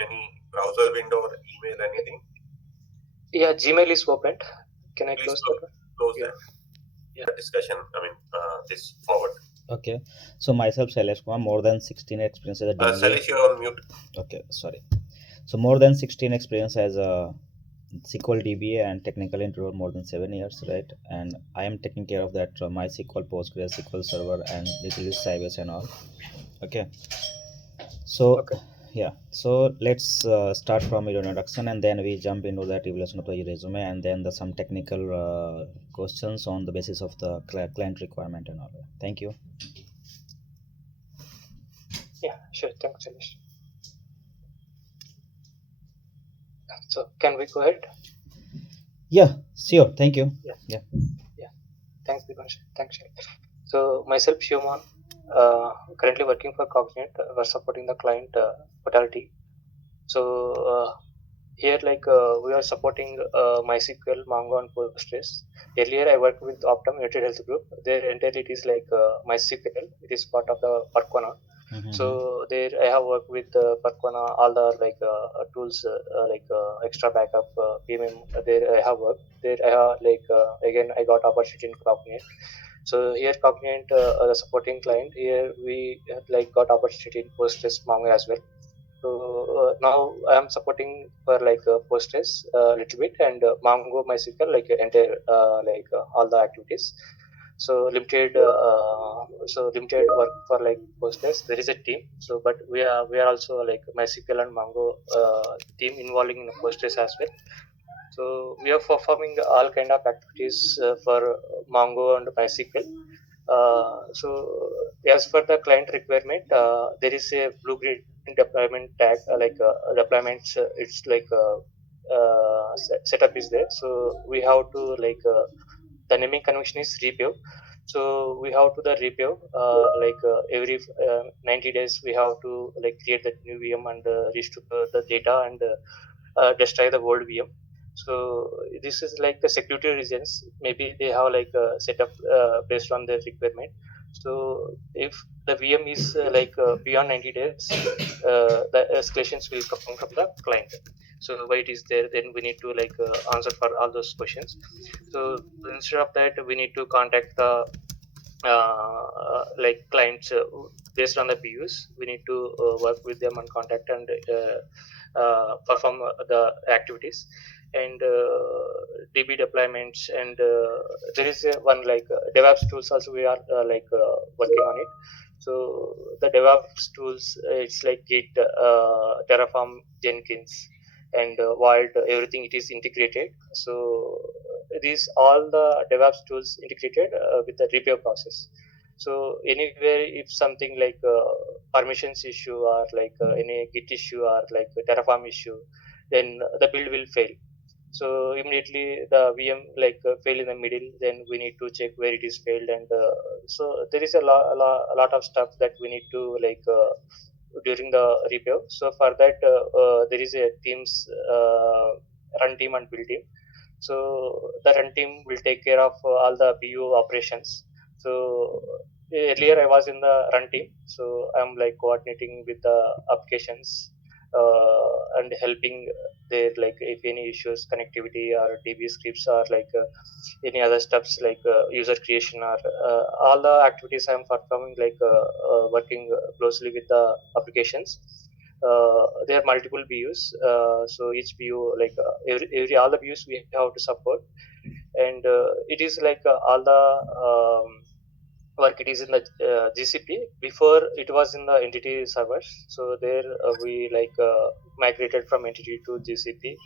Any browser window or email, anything? Yeah, Gmail is opened. Can I Please close that one? close Yeah. the discussion. This forward. Okay, so myself, Shailesh Kumar, more than 16 experience as a DBA. Salish, you're on mute. Okay, sorry. So more than 16 experience as a SQL DBA and technical interviewer more than 7 years, right? And I am taking care of that MySQL, Postgres, SQL Server, and little bit Sybase and all. Okay, so Okay. yeah, so let's start from your introduction and then we jump into that evaluation of the resume and then the some technical questions on the basis of the client requirement and all. Thank you. Yeah, sure. Thanks, Anish. So can we go ahead? Yeah, sure. Thank you. Yeah. Yeah. Yeah. Thanks, Dipanshu. Thanks, Shailesh. So myself, Shivman, currently working for Cognite. We're supporting the client Fatality. So here, we are supporting MySQL, Mongo, and Postgres. Earlier, I worked with Optum United Health Group. Their entirely it is MySQL. It is part of the Percona. Mm-hmm. So there, I have worked with Percona, all the tools extra backup, PMM. There I have worked. There I have again I got opportunity in Cognite. So here Cognite, the supporting client. Here we got opportunity in Postgres, Mongo as well. So now I am supporting for Postgres a little bit and Mongo MySQL entire all the activities. So limited work for Postgres. There is a team. So but we are also MySQL and Mongo team involving in Postgres as well. So we are performing all kind of activities for Mongo and MySQL. So as per the client requirement, there is a blue-green deployment tag, deployments. It's setup is there. So we have to the naming convention is repo. So we have to the repo every 90 days we have to create that new VM and restore the data and destroy the old VM. So this is like the security reasons. Maybe they have set up based on their requirement. So if the VM is beyond 90 days, the escalations will come from the client. So why it is there, then we need to answer for all those questions. So instead of that, we need to contact the clients based on the PUs. We need to work with them and contact and perform the activities and DB deployments. And there is one DevOps tools also we are working on it. So the DevOps tools, it's like Git, Terraform, Jenkins, and Vault. Everything it is integrated. So these all the DevOps tools integrated with the repair process. So anywhere if something permissions issue or any Git issue or Terraform issue, then the build will fail. So immediately the VM fail in the middle. Then we need to check where it is failed, and so there is a lot of stuff that we need to during the repair. So for that, there is a teams run team and build team. So the run team will take care of all the BU operations. So earlier I was in the run team, so I'm coordinating with the applications and helping there if any issues connectivity or DB scripts or any other steps user creation or all the activities I'm performing working closely with the applications. There are multiple BUs, so each BU every all the BUs we have to support, and it is all the work it is in the GCP. Before it was in the entity servers, so there we migrated from entity to GCP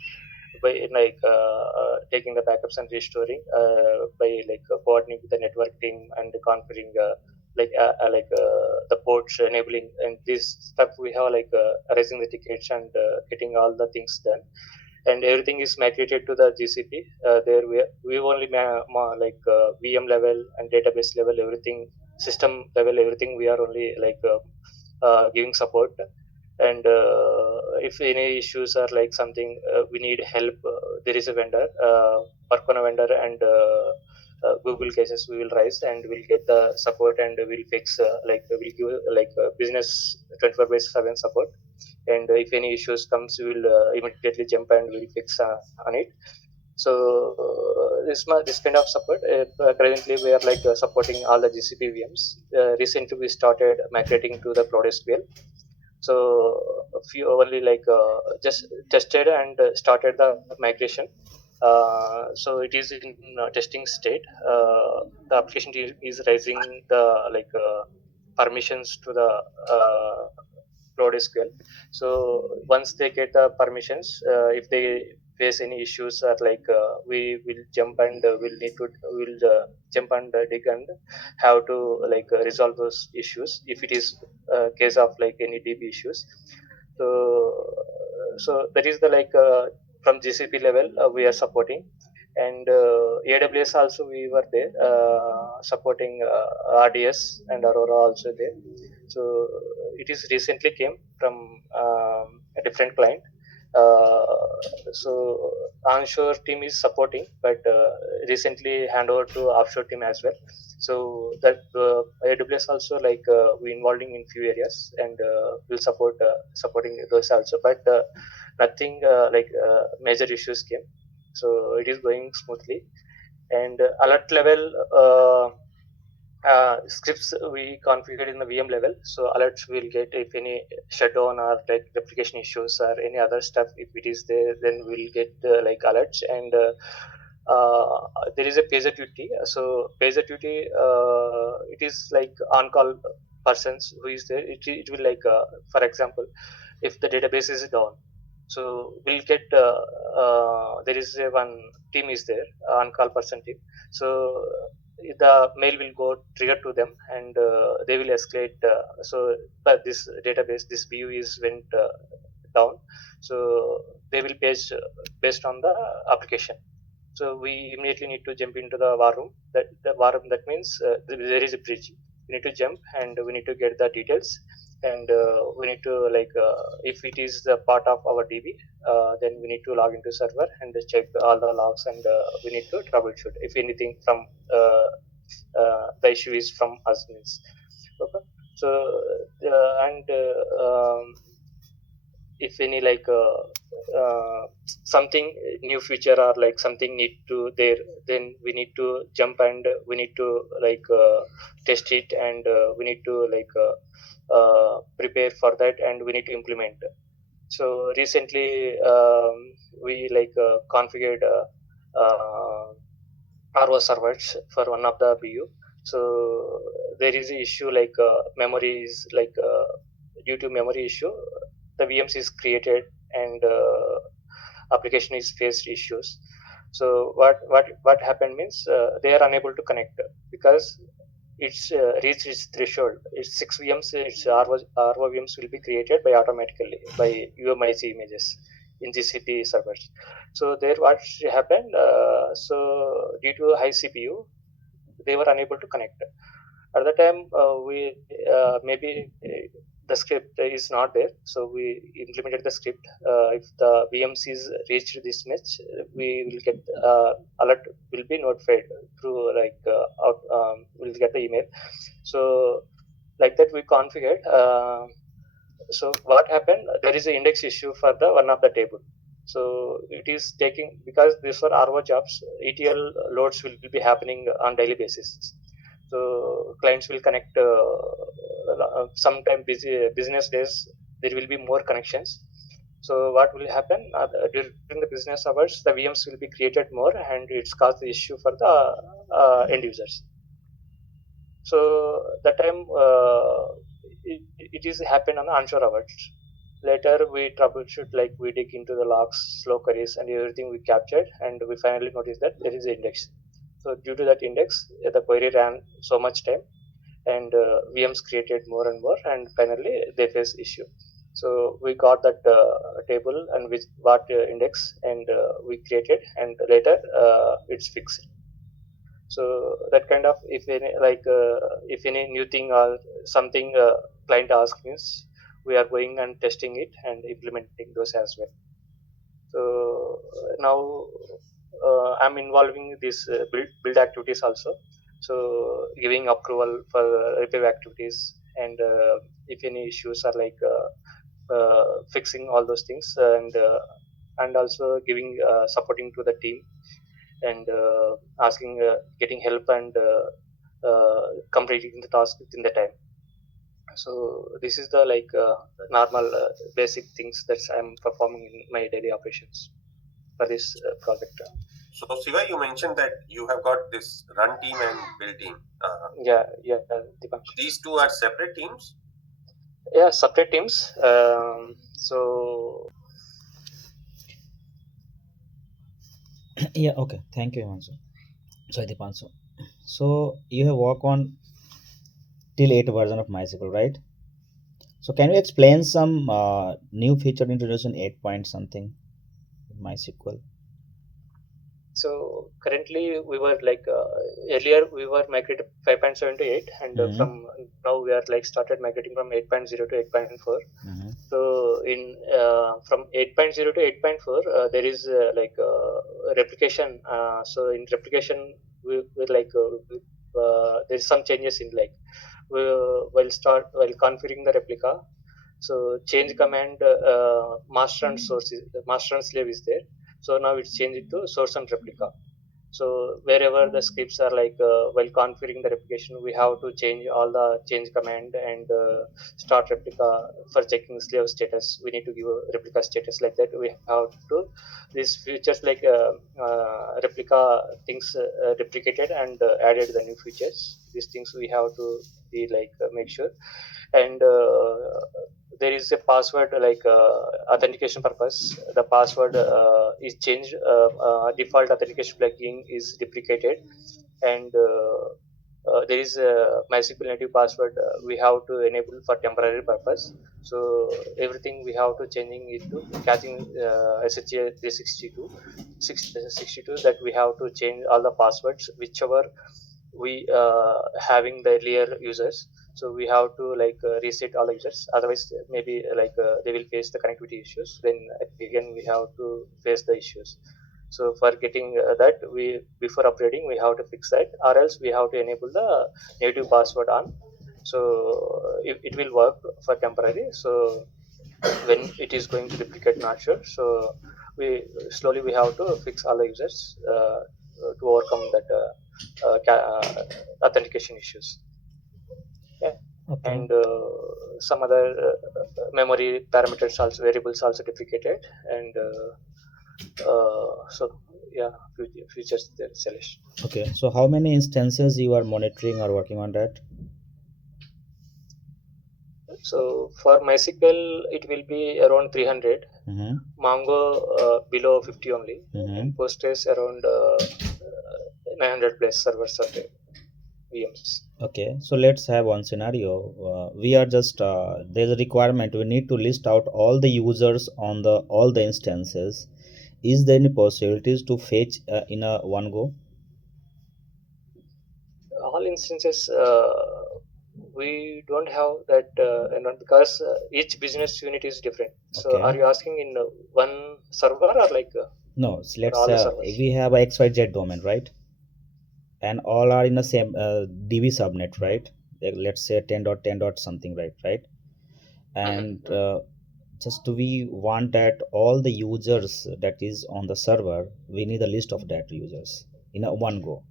by taking the backups and restoring by coordinating with the network team and configuring the ports enabling and this stuff we have raising the tickets and getting all the things done, and everything is migrated to the GCP. There we only VM level and database level, everything system level, everything we are only giving support. And if any issues are something we need help, there is a vendor, Percona vendor, and Google cases we will raise and we'll get the support and we'll fix we'll give business 24 by 7 support. and if any issues comes, we will immediately jump and we'll fix on it. So this kind of support, currently we are like supporting all the GCP VMs. Recently we started migrating to the ProSQL. So a few only like just tested and started the migration. So it is in testing state. The application is raising the like permissions to the ProSQL. So once they get the permissions, if they face any issues, or like we will jump and will jump and dig and how to like resolve those issues if it is case of like any DB issues. So that is the like from GCP level we are supporting, and AWS also we were there supporting RDS and Aurora also there. So it is recently came from a different client. Uh, so onshore team is supporting, but recently hand over to offshore team as well. So that AWS also like we involving in few areas, and will supporting those also, but nothing like major issues came. So it is going smoothly, and alert level. Scripts we configured in the VM level, so alerts will get if any shutdown or like replication issues or any other stuff. If it is there, then we'll get like alerts, and there is a pager duty. So pager duty, it is like on call persons who is there. It will like for example, if the database is down, so we'll get there is a one team is there, on call person team. So the mail will go trigger to them, and they will escalate. So but this database, this view is went down, so they will page based on the application. So we immediately need to jump into the war room. That the war room, that means there is a breach. We need to jump and we need to get the details, and we need to like if it is the part of our DB, then we need to log into server and check all the logs, and we need to troubleshoot if anything from the issue is from us means. Okay. So and if any like something new feature or like something need to there, then we need to jump and we need to like test it, and we need to like prepare for that, and we need to implement. So recently we like configured RO servers for one of the BU. So there is a issue like memory is like due to memory issue, the VMs is created, and application is faced issues. So what happened means they are unable to connect because it's reached its threshold. It's 6 VMs. Its RO VMs will be created by automatically by UMIC images in GCP servers. So there what happened? So due to high CPU, they were unable to connect. At the time, we maybe the script is not there, so we implemented the script. If the VMs is reached this much, we will get alert will be notified through like we'll get the email. So like that we configured. So what happened? There is an index issue for the one of the table. So it is taking, because these were RO jobs, ETL loads will be happening on daily basis. So clients will connect sometime busy business days, there will be more connections. So what will happen during the business hours, the VMs will be created more, and it's caused the issue for the end users. So that time it is happen on onshore hours. Later we troubleshoot, like we dig into the logs, slow queries, and everything we captured, and we finally noticed that there is an index. So due to that index, the query ran so much time, and VMs created more and more, and finally they face issue. So we got that table and with what index, and we created, and later it's fixed. So that kind of, if any like if any new thing or something client asks means, we are going and testing it and implementing those as well. So now I'm involving these build activities also, so giving approval for review activities, and if any issues are like fixing all those things, and also giving supporting to the team, and asking getting help, and completing the task within the time. So this is the like normal basic things that I'm performing in my daily operations for this project. So Siva, you mentioned that you have got this run team and build team. Yeah, Dipanshu. These two are separate teams. Yeah, separate teams. So Yeah, okay. Thank you, Himanshu. Sorry, Dipanshu. So you have worked on till 8 version of MySQL, right? So can you explain some new feature introduced in 8 point something in MySQL? so currently we were like earlier we were migrated 5.7 to 8, and from now we are like started migrating from 8.0 to 8.4. Mm-hmm. So in from 8.0 to 8.4, there is like replication. So in replication, we like there is some changes in like while configuring the replica. So change command master and source master and slave is there. So now it's changed to source and replica. So wherever the scripts are like while configuring the replication, we have to change all the change command, and start replica for checking slave status. We need to give a replica status like that. We have to these features like replica things replicated and added the new features. These things we have to be like make sure, and there is a password like authentication purpose. The password is changed. Default authentication plugin is deprecated, and there is a MySQL native password we have to enable for temporary purpose. So everything we have to changing it to catching SHA 362 62, that we have to change all the passwords whichever we having the earlier users. So we have to like reset all the users, otherwise maybe like they will face the connectivity issues, then again we have to face the issues. So for getting that, we before upgrading we have to fix that, or else we have to enable the native password on. So it will work for temporary. So when it is going to duplicate, not sure. So we slowly we have to fix all the users to overcome that authentication issues. Yeah. Okay. And some other memory parameters also, variables also duplicated, and so yeah, features there, Selesh. Okay. So how many instances you are monitoring or working on that? So for MySQL, it will be around 300. Mm-hmm. Mongo below 50 only, Mm-hmm. and Postgres around 900 plus servers are there, VMs. Okay, so let's have one scenario. We are just there's a requirement. We need to list out all the users on the all the instances. Is there any possibilities to fetch in a one go? All instances we don't have that, because each business unit is different. So are Okay. you asking in one server, or like No, so for let's all the servers? we have a XYZ domain, right? And all are in the same DB subnet, right? Like, let's say 10.10 dot something, right? And Mhm. just we want that all the users that is on the server, we need a list of that users in a one go.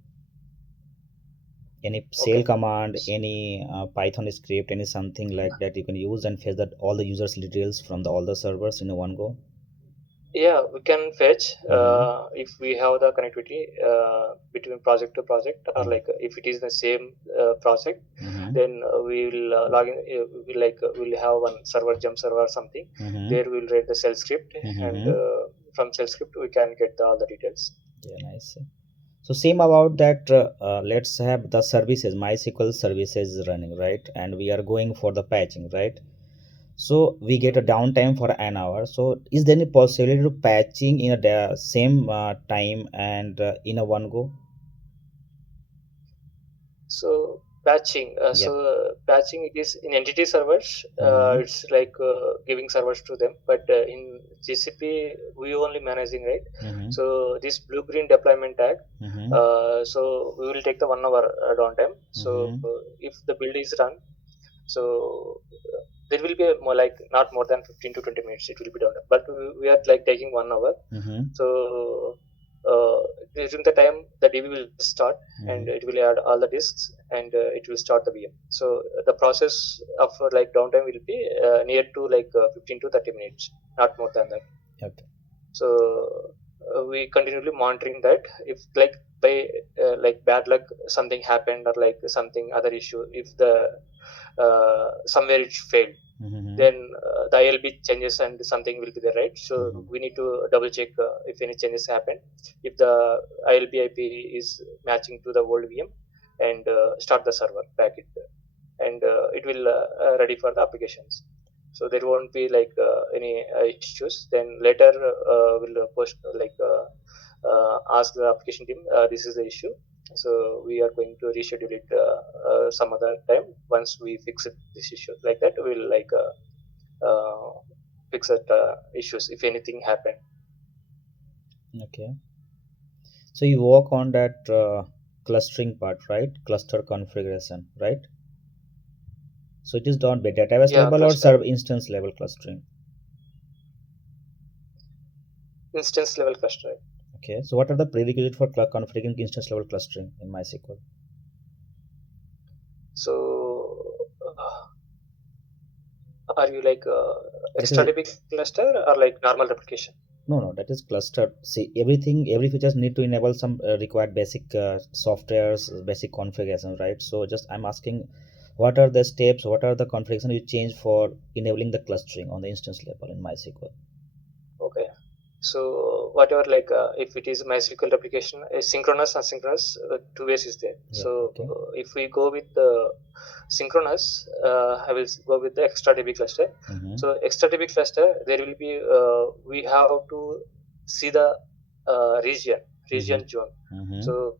Any shell Okay. command, any Python script, any something like that you can use and fetch that all the users details from the all the servers in a one go. Yeah, we can fetch Mm-hmm. if we have the connectivity between project to project, or like if it is the same project, Mm-hmm. then we will log in. We like we'll have one server, jump server or something. Mm-hmm. There we'll read the shell script, and Mm-hmm. from shell script we can get all the details. Yeah, nice. So same about that. Let's have the services, MySQL services running, right? And we are going for the patching, right? So we get a Mhm. downtime for an hour. So is there any possibility to patching in a same time and in a one go? So patching, Yep. patching it is in entity servers. Mm-hmm. It's like giving servers to them, but in GCP we only managing, right. Mm-hmm. So this blue green deployment tag. Mm-hmm. So we will take the 1 hour downtime. So Mm-hmm. if the build is run, so there will be more like not more than 15 to 20 minutes it will be done, but we are like taking 1 hour. Mm-hmm. So uh, during the time the DB will start, and it will add all the disks, and it will start the VM. So the process of like downtime will be near to like 15 to 30 minutes, not more than that. Okay. So we continually monitoring that. If like by like bad luck something happened, or like something other issue, if the somewhere it failed, Mm-hmm. then the ILB changes and something will be there, right? So Mm-hmm. we need to double check if any changes happen. If the ILB IP is matching to the old VM, and start the server back it, and it will ready for the applications. So there won't be like any issues. Then later we'll post like ask the application team, this is the issue, so we are going to reschedule it some other time once we fix it, this issue. Like that we'll like fix it issues if anything happen. Okay. So you work on that clustering part, right? Cluster configuration, right? So it is done by database Yeah, level or cluster, server instance level clustering. instance level cluster. Okay. So what are the prerequisites for configuring instance level clustering in MySQL? So are you like That is extra DB cluster or like normal replication? no, that is clustered. See, everything, every features need to enable some required basic softwares, basic configuration, right? So just I'm asking, what are the steps? What are the configuration you change for enabling the clustering on the instance level in MySQL? Okay. So whatever like if it is MySQL replication, synchronous, asynchronous, two ways is there. Yeah. So Okay. if we go with the synchronous, I will go with the extra DB cluster. Mm-hmm. So extra DB cluster, there will be we have to see the Mm-hmm. region zone. Mm-hmm. So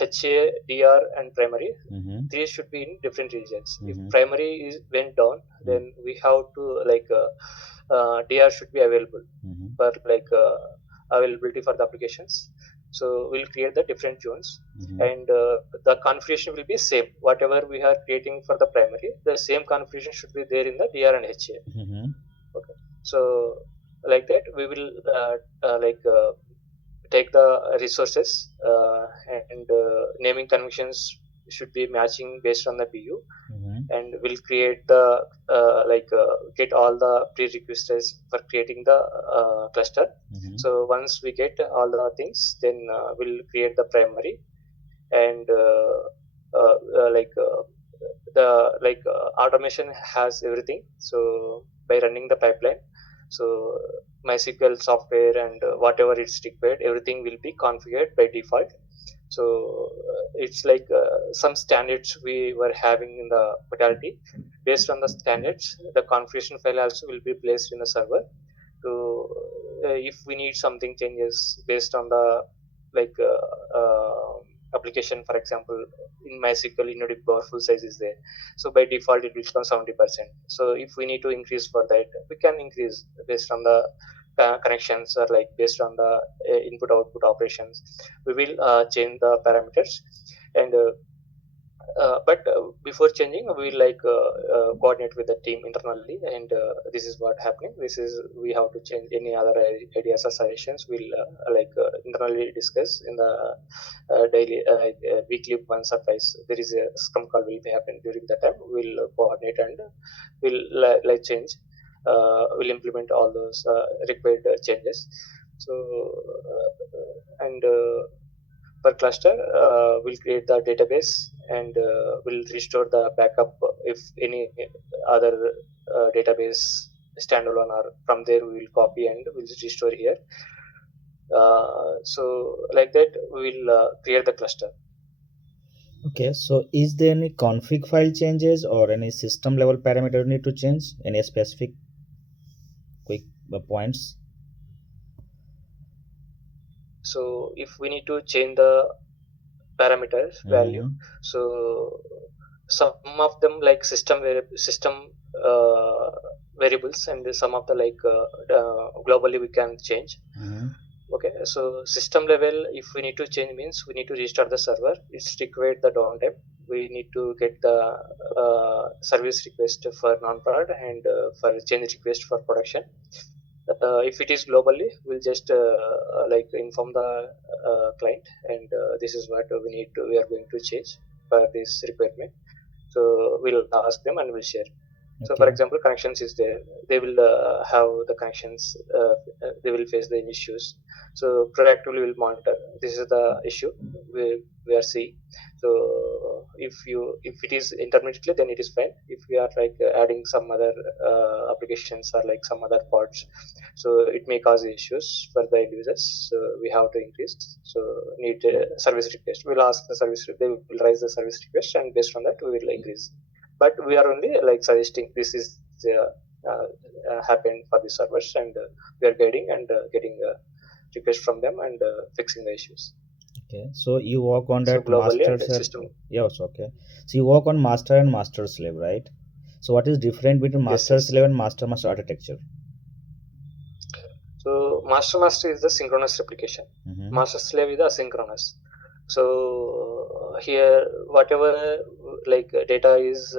HA, DR, and primary, Mm-hmm. these should be in different regions. If Mm-hmm. primary is went down, then we have to like DR should be available Mm-hmm. for like availability for the applications. So we'll create the different zones, Mm-hmm. and the configuration will be same. Whatever we are creating for the primary, the same configuration should be there in the DR and HA. Mm-hmm. Okay. So like that, we will like take the resources, and naming conventions should be matching based on the BU, Mm-hmm. and we'll create the like get all the prerequisites for creating the cluster. Mm-hmm. So once we get all the things, then we'll create the primary, and like the like automation has everything. So by running the pipeline, so MySQL software and whatever it's required, everything will be configured by default. So it's like some standards we were having in the modality. Based on the standards, the configuration file also will be placed in the server. So if we need something changes based on the like application, for example, in MySQL innovative powerful size is there, so by default it will become 70%. So if we need to increase for that, we can increase based on the connections, or like based on the input output operations, we will change the parameters. And but before changing, we will like coordinate with the team internally, and this is what happening, this is we have to change. Any other ideas or suggestions we'll like internally discuss in the daily weekly once or twice. There is a scrum call will be happen. During the time we'll coordinate, and we'll like change, we'll implement all those required changes. So and per cluster, we'll create the database, and we'll restore the backup if any other database standalone, or from there we will copy and we'll restore here. So like that we'll create the cluster. Okay. So is there any config file changes or any system level parameter you need to change? Any specific quick points? So if we need to change the parameters value, Mm-hmm. so some of them like system uh, variables, and some of the like globally we can change. Mm-hmm. Okay, so system level, if we need to change means we need to restart the server. It's required the downtime. we need to get the service request for non-prod and for change request for production. If it is globally, we'll just like inform the client, and this is what we are going to change for this requirement. So we'll ask them and we'll share. So for Okay. example, connections is there. They will have the connections. They will face the issues. So proactively we'll monitor. This is the issue we are seeing. So if it is intermittently, then it is fine. If we are like adding some other applications or like some other parts, so it may cause issues for the end users. So we have to increase. So need service request. We'll ask the service. They will raise the service request, and based on that, we will increase. But we are only like suggesting this is happened for the servers, and we are guiding and getting requests from them and fixing the issues. Okay. So you work on So that globally master and slave. system. Yes. Okay. So you work on master and master slave, right? So what is different between Yes, master yes. slave and master master architecture? So master is the synchronous replication. Mm-hmm. Master slave is asynchronous. So here, whatever like data is,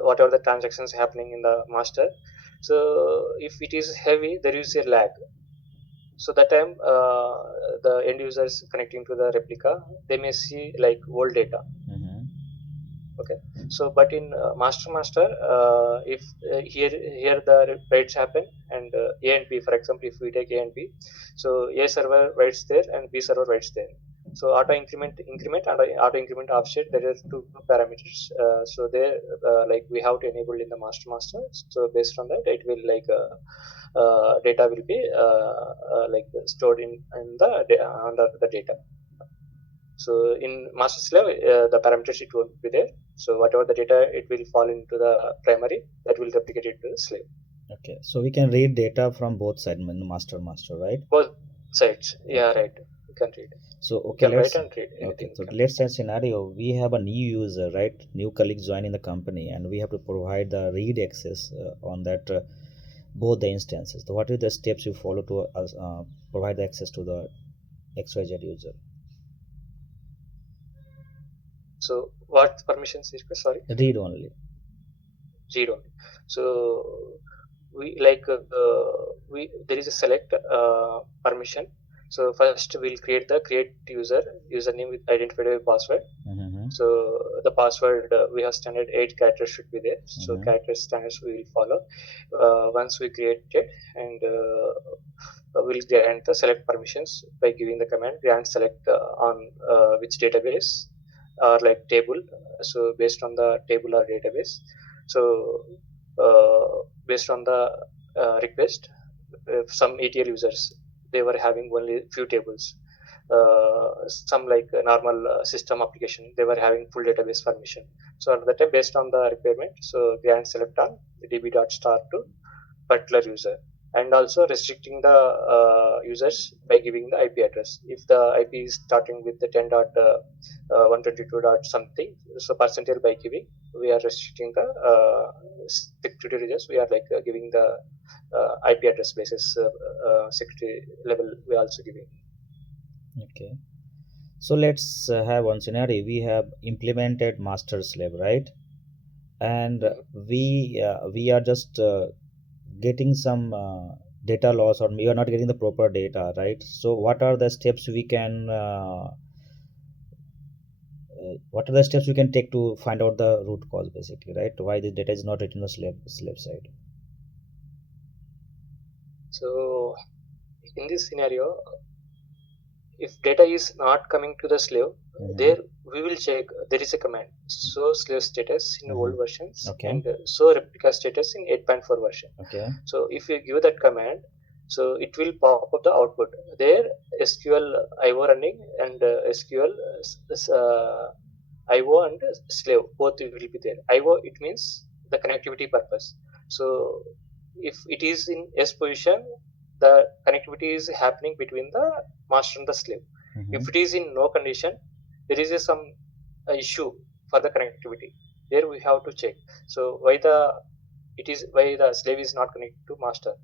whatever the transactions happening in the master. So if it is heavy, there is a lag. So that time, the end users connecting to the replica, they may see like old data. Mm-hmm. Okay. So but in master, if here the writes happen, and A and B, for example, if we take A and B, so A server writes there and B server writes there. So auto increment and auto increment offset, there are two parameters. So there, like we have to enable in the master. So based on that, it will like data will be like stored in the under the data. So in master slave, the parameters it won't be there. So whatever the data, it will fall into the primary, that will replicate it to the slave. Okay. So we can read data from both sides, master master, right? Both sides. Yeah, Okay. right. You can read. So You okay, can write let's and read okay. anything. You So can read. let's say scenario. We have a new user, right? New colleagues join in the company, and we have to provide the read access on that both the instances. So what are the steps you follow to provide the access to the XYZ user? So what permissions is request? Sorry, Read only. zero. So we like we there is a select permission. So first we'll create the create username with identified by password. Mm-hmm. So the password, we have standard 8 characters should be there. So Mm-hmm. character standards we will follow. Once we create it, and we'll grant the select permissions by giving the command grant select on which database or like table. So based on the table or database. So based on the request, some ETL users, they were having only few tables. Some like a normal system application, they were having full database permission. So at that time, based on the requirement, so grant select on db.star to particular user, and also restricting the users by giving the IP address. If the IP is starting with the 10.122 dot something, so percentile by giving, we are restricting the security users. We are like giving the IP address basis security level. We are also giving. Okay. So let's have one scenario. We have implemented master slave, right? And Mhm. we are just getting some data loss, or we are not getting the proper data, right? So what are the steps we can take to find out the root cause, basically, right? Why the data is not written on the slave side? So in this scenario, if data is not coming to the slave, Mm-hmm. there we will check. There is a command, show slave status in Mm-hmm. old versions Okay. and show replica status in 8.4 version. Okay. So if you give that command, so it will pop up the output there. SQL IO running, and SQL IO and slave both will be there. IO, it means the connectivity purpose. So if it is in S position, the connectivity is happening between the master and the slave. Mm-hmm. If it is in no condition, there is some issue for the connectivity. There we have to check. So why the slave is not connected to master,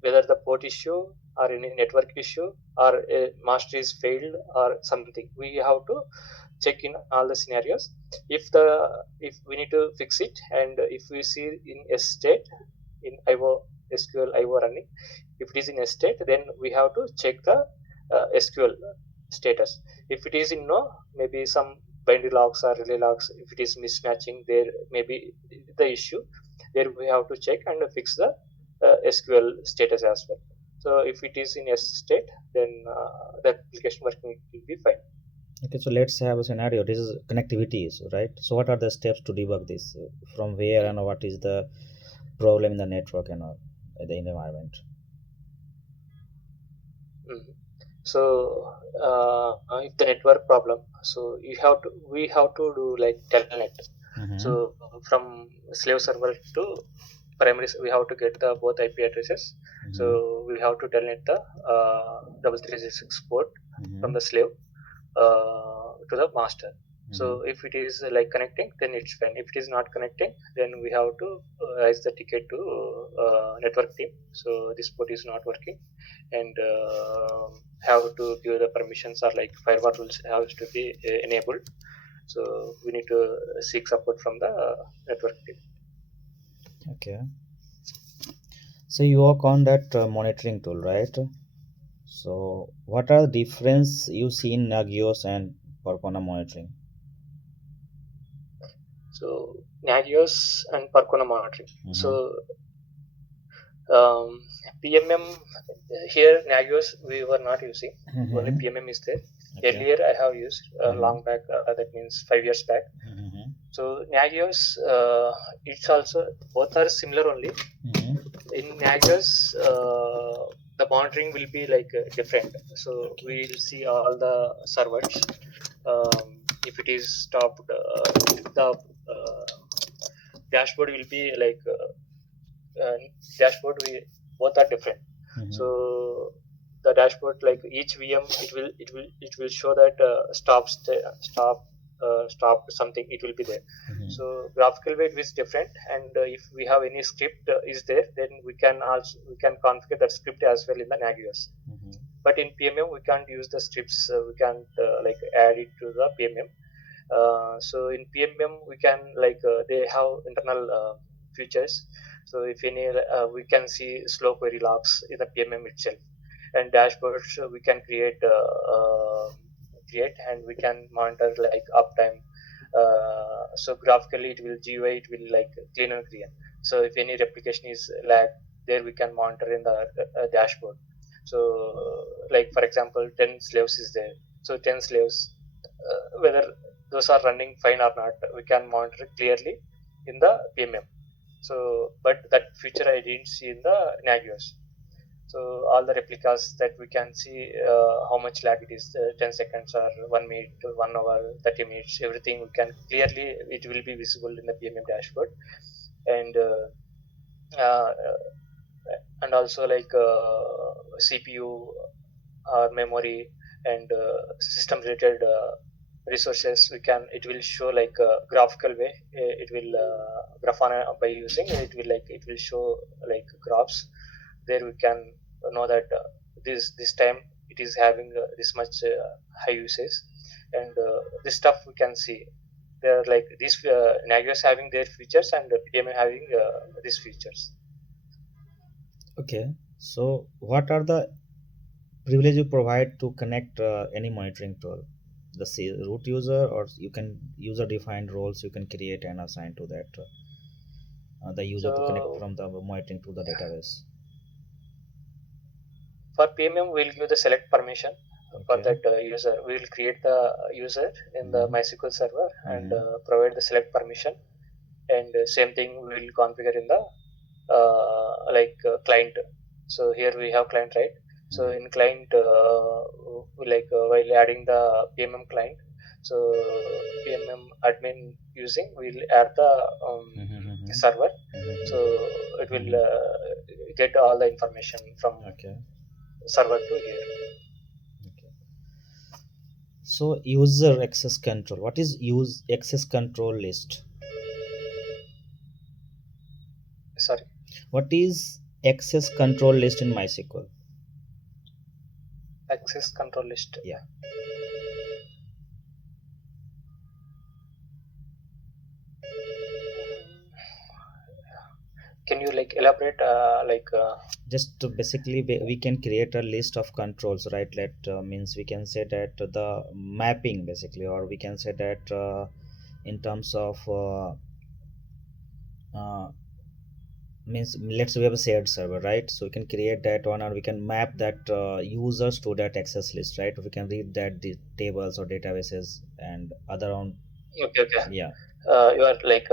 whether the port issue or any network issue or a master is failed or something. We have to check in all the scenarios. If we need to fix it, and if we see in S state in IO SQL IO running, if it is in S state, then we have to check the SQL status. If it is in no, maybe some binary logs or relay logs, if it is mismatching, there maybe the issue. There we have to check and fix the SQL status as well. So if it is in S state, then the application working will be fine. Okay, so let's have a scenario. This is connectivities, right? So what are the steps to debug this? From where and what is the problem in the network and all, the environment? Mhm. So if the network problem, so we have to do like telnet. So Mm-hmm. from slave server to primary, we have to get the both IP addresses. So Mm-hmm. we have to telnet the 3366 port from Mm-hmm. the slave to the master. So Mm-hmm. if it is like connecting, then it's fine. If it is not connecting, then we have to raise the ticket to network team. So this port is not working, and have to give the permissions, or like firewall rules has to be enabled. So we need to seek support from the network team. Okay. So you work on that monitoring tool, right? So what are the difference you see in Nagios and Percona monitoring? So Nagios and Percona monitoring. Mm-hmm. So um, PMM here Nagios we were not using. Only Mm-hmm. PMM is there. Okay. Earlier I have used Mm-hmm. long back. That means 5 years back. Mm-hmm. So Nagios, it's also both are similar only. Mm-hmm. In Nagios, the monitoring will be like different. So Okay. we'll see all the servers. If it is stopped, the dashboard will be like dashboard. We both are different. Mm-hmm. So the dashboard, like each VM, it will show that stop something. It will be there. Mm-hmm. So graphical way it is different, and if we have any script is there, then we can configure that script as well in the Nagios. Mm-hmm. But in PMM we can't use the scripts. We can't like add it to the PMM. So in PMM we can like they have internal features. So if any we can see slow query logs in the PMM itself, and dashboards we can create, and we can monitor like uptime. So graphically it will GUI, it will like clean and clear. So if any replication is lag, there we can monitor in the dashboard. So like for example 10 slaves is there, so 10 slaves, whether those are running fine or not, we can monitor clearly in the PMM. So but that feature I didn't see in the Nagios. So all the replicas that we can see how much lag it is, 10 seconds or 1 minute, 1 hour, 30 minutes, everything we can clearly, it will be visible in the PMM dashboard. And uh, and also like CPU or memory and system related resources, we can, it will show like a graphical way. It will grafana by using it will like, it will show like graphs. There we can know that this time it is having this much high usage, and this stuff we can see. They're like these Nagios having their features, and PMA having these features. Okay. So what are the privilege you provide to connect any monitoring tool? The root user, or you can user defined roles you can create and assign to that the user to connect So from the monitoring to the database. for PMM, we'll give the select permission for Okay. that user. We will create the user in the Mm-hmm. MySQL server and Mm-hmm. provide the select permission. And same thing we will configure in the like client. So here we have client, right? So Mm-hmm. in client, like while adding the PMM client, so PMM admin using, we'll add the Mm-hmm. server. So it will Mm-hmm. get all the information from Okay. server to here. Okay. So user access control. What is use access control list? Sorry, What is access control list in MySQL? access control list. Yeah. Can you like elaborate Just to basically we can create a list of controls, right? Let means we can say that the mapping basically, or we can say that in terms of uh, means let's say we have a shared server, right? So we can create that one, or we can map that users to that access list, right? We can read that the tables or databases and other on. okay, okay. Yeah. Your like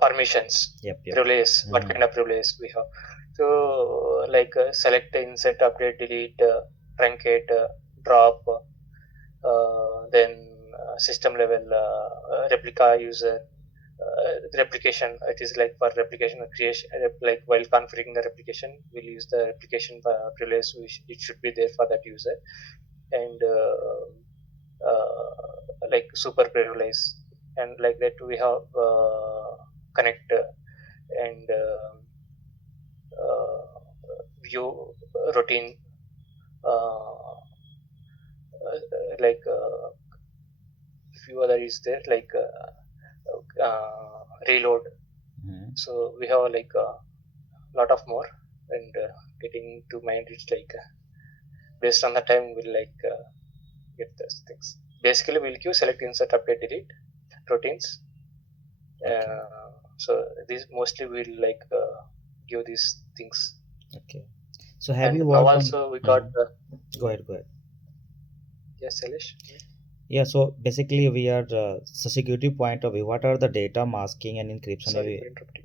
permissions, Yep, yep. privilege, what Hmm. kind of privilege we have. So like select, insert, update, delete, truncate, drop, then system level replica user, replication. It is like for replication creation, like while configuring the replication we'll use the replication privilege, it should be there for that user. And like super privilege, and like that we have connect and view routine, uh, like few other is there like reload. Hmm. So we have like a lot of more, and getting to mind it's like based on the time we'll like get those things. Basically we'll give select, insert, update, delete routines. Okay. So these mostly will like give these things. Okay. So have And you now worked on? also we got Mhm. Go ahead, go ahead. yes, Salish. Yeah, so basically we are so security point of view, what are the data masking and encryption Sorry for interrupting.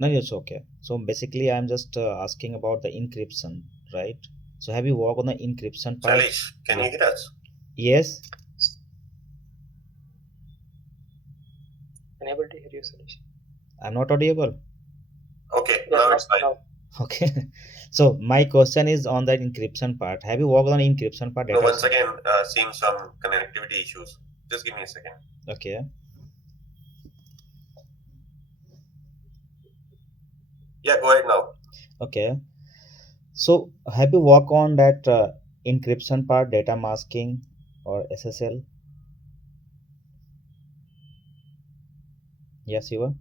no, it's okay. So basically I'm just asking about the encryption, right? So have you worked on the encryption part? Shailesh, can Yeah. you hear us? Yes. Unable to hear you, Salish. I'm not audible. Okay, Yeah, now now, it's fine. now. Okay. So my question is on the encryption part. Have you worked on encryption part No, data? once again, seeing some connectivity issues. Just give me a second. Okay. Yeah, go ahead now. Okay. So have you worked on that encryption part, data masking or SSL? Yes, you were.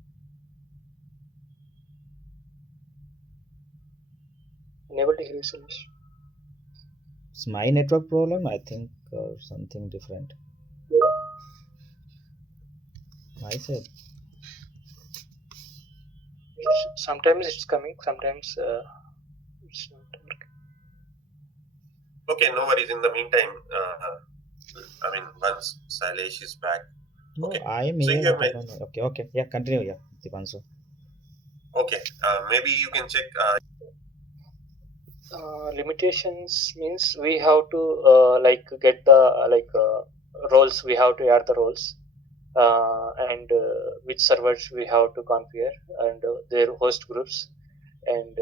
Unable to hear you, Salish. It's my network problem, I think, or something different. I said, Sometimes it's coming, sometimes it's not working. Okay, no worries. In the meantime, once Sailesh is back. no, Okay, I am so here, you have but I met. don't know. Okay, okay. Yeah, continue. Yeah, Dipanshu. Okay, maybe you can check. Limitations means we have to like get the roles, we have to add the roles, and which servers we have to configure, and their host groups, and